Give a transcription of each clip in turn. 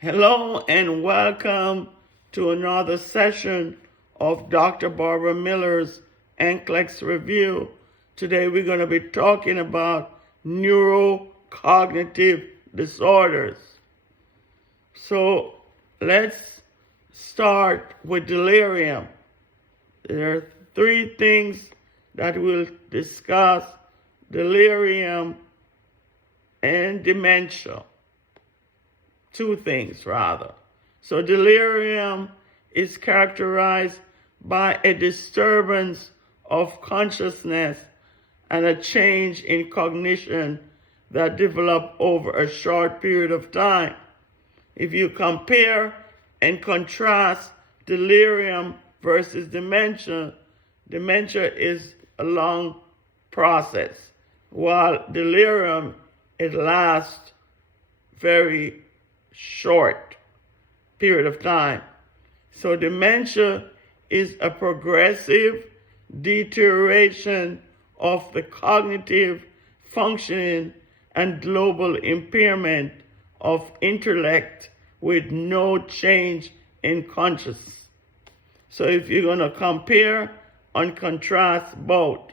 Hello and welcome to another session of Dr. Barbara Miller's NCLEX review. Today we're going to be talking about neurocognitive disorders. So let's start with delirium. There are three things that we'll discuss: delirium and dementia. Two things, rather. So delirium is characterized by a disturbance of consciousness and a change in cognition that develop over a short period of time. If you compare and contrast delirium versus dementia, dementia is a long process, while delirium, it lasts very short period of time. So dementia is a progressive deterioration of the cognitive functioning and global impairment of intellect with no change in consciousness. So if you're going to compare and contrast both,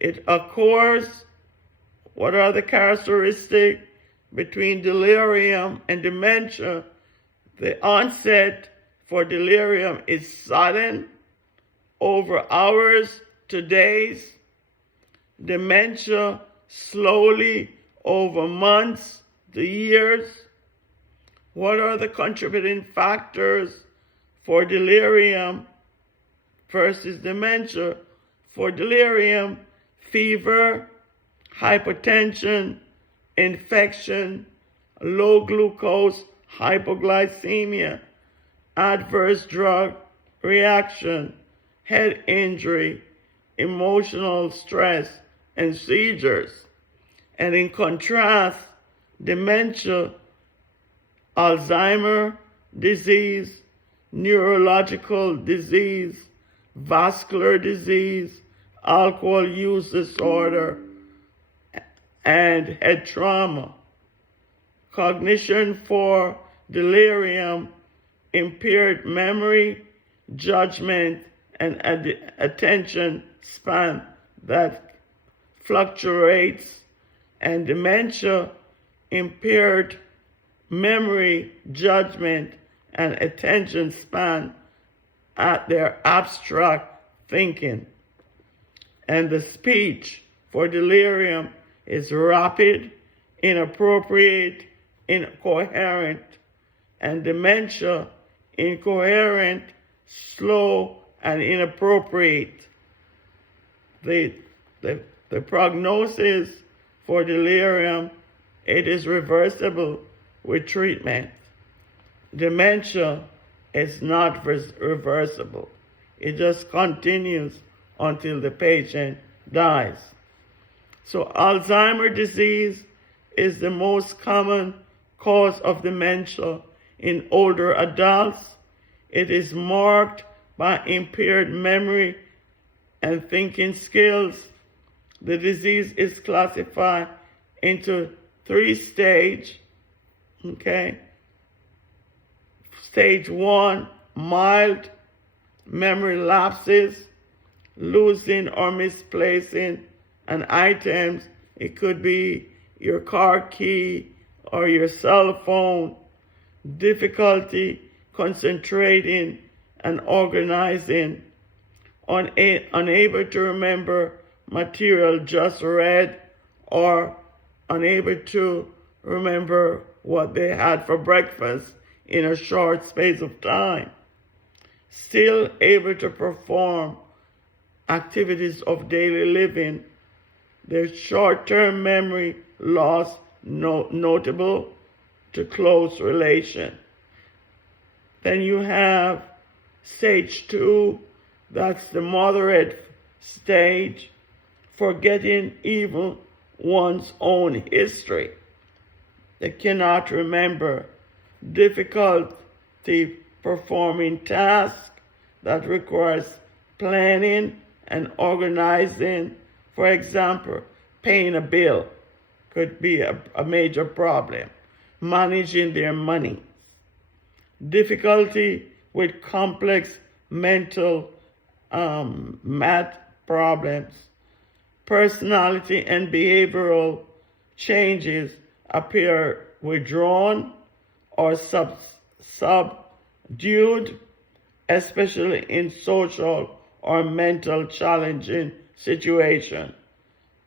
it occurs, what are the characteristics between delirium and dementia? The onset for delirium is sudden, over hours to days. Dementia slowly, over months to years. What are the contributing factors for delirium versus dementia? For delirium, fever, hypertension, infection, low glucose, hypoglycemia, adverse drug reaction, head injury, emotional stress, and seizures. And in contrast, dementia, Alzheimer's disease, neurological disease, vascular disease, alcohol use disorder, and head trauma. Cognition for delirium, impaired memory, judgment, and attention span that fluctuates, and dementia, impaired memory, judgment, and attention span at their abstract thinking. And the speech for delirium is rapid, inappropriate, incoherent, and dementia, incoherent, slow, and inappropriate. The prognosis for delirium, it is reversible with treatment. Dementia is not reversible. It just continues until the patient dies. So Alzheimer's disease is the most common cause of dementia in older adults. It is marked by impaired memory and thinking skills. The disease is classified into 3 stages. Okay. Stage 1, mild memory lapses, losing or misplacing an items. It could be your car key or your cell phone. Difficulty concentrating and organizing. Unable to remember material just read, or unable to remember what they had for breakfast in a short space of time. Still able to perform activities of daily living. Their short-term memory loss notable to close relation. Then you have stage 2, that's the moderate stage, forgetting even one's own history. They cannot remember. Difficulty performing tasks that requires planning and organizing. For example, paying a bill could be a major problem. Managing their money. difficulty with complex mental math problems, personality and behavioral changes appear withdrawn or subdued, especially in social or mental challenging situations.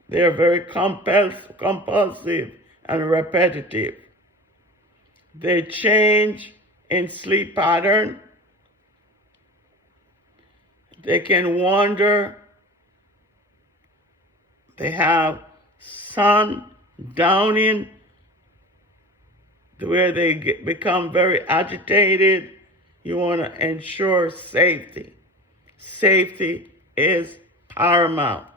They are very compulsive and repetitive. They change in sleep pattern. They can wander. They have sundowning, where they become very agitated. You want to ensure safety. Safety is paramount.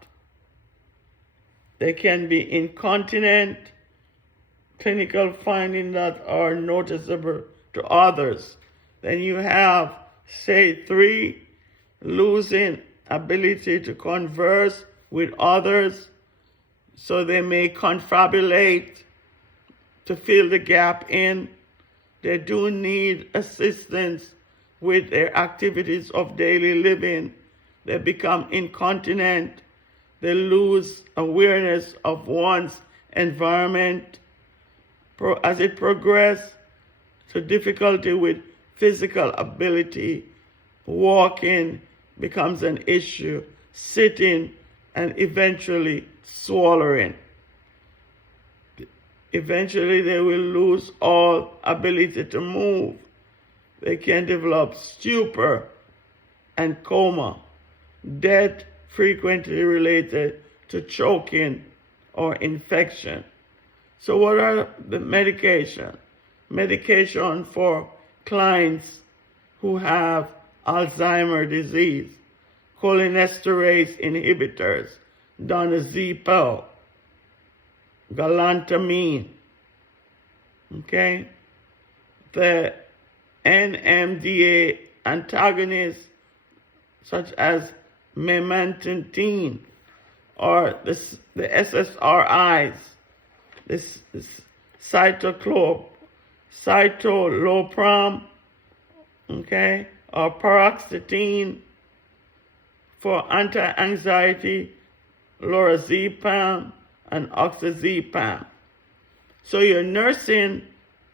They can be incontinent, clinical findings that are noticeable to others. Then you have, say, 3, losing ability to converse with others, so they may confabulate to fill the gap in. They do need assistance with their activities of daily living. They become incontinent. They lose awareness of one's environment. As it progresses to difficulty with physical ability, walking becomes an issue, sitting, and eventually swallowing. Eventually, they will lose all ability to move. They can develop stupor and coma. Death frequently related to choking or infection. So what are the medication? Medication for clients who have Alzheimer's disease, cholinesterase inhibitors, donazepam, galantamine, okay? The NMDA antagonists, such as memantine, or the SSRIs, this citalopram, okay, or paroxetine. For anti-anxiety, lorazepam and oxazepam. So your nursing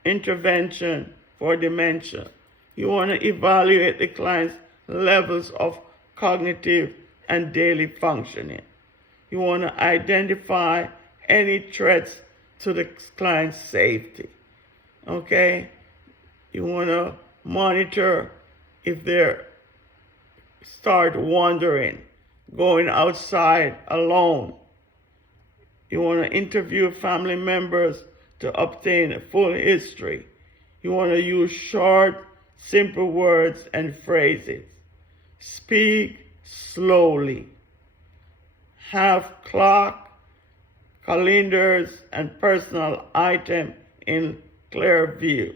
intervention for dementia, you want to evaluate the client's levels of cognitive and daily functioning. You want to identify any threats to the client's safety. Okay? You want to monitor if they start wandering, going outside alone. You want to interview family members to obtain a full history. You want to use short, simple words and phrases. Speak slowly. Have clock, calendars, and personal item in clear view.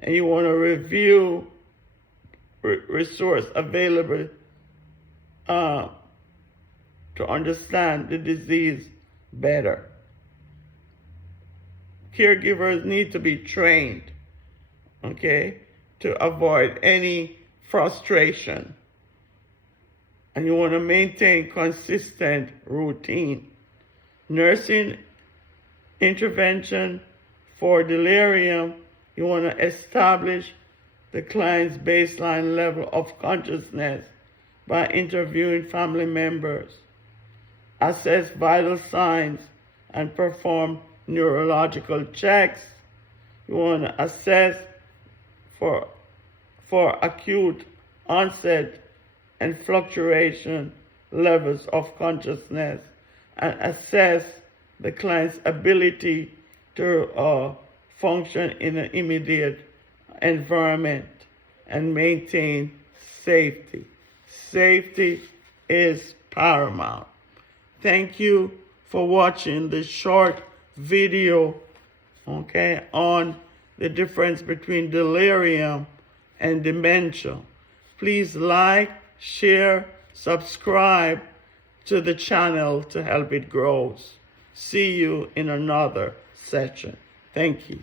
And you want to review resource available to understand the disease better. Caregivers need to be trained, okay, to avoid any frustration. And you want to maintain consistent routine. Nursing intervention for delirium, you want to establish the client's baseline level of consciousness by interviewing family members, assess vital signs, and perform neurological checks. You want to assess for acute onset and fluctuation levels of consciousness, and assess the client's ability to function in an immediate environment and maintain safety. Safety is paramount. Thank you for watching this short video, okay, on the difference between delirium and dementia. Please like, share, subscribe to the channel to help it grow. See you in another session. Thank you.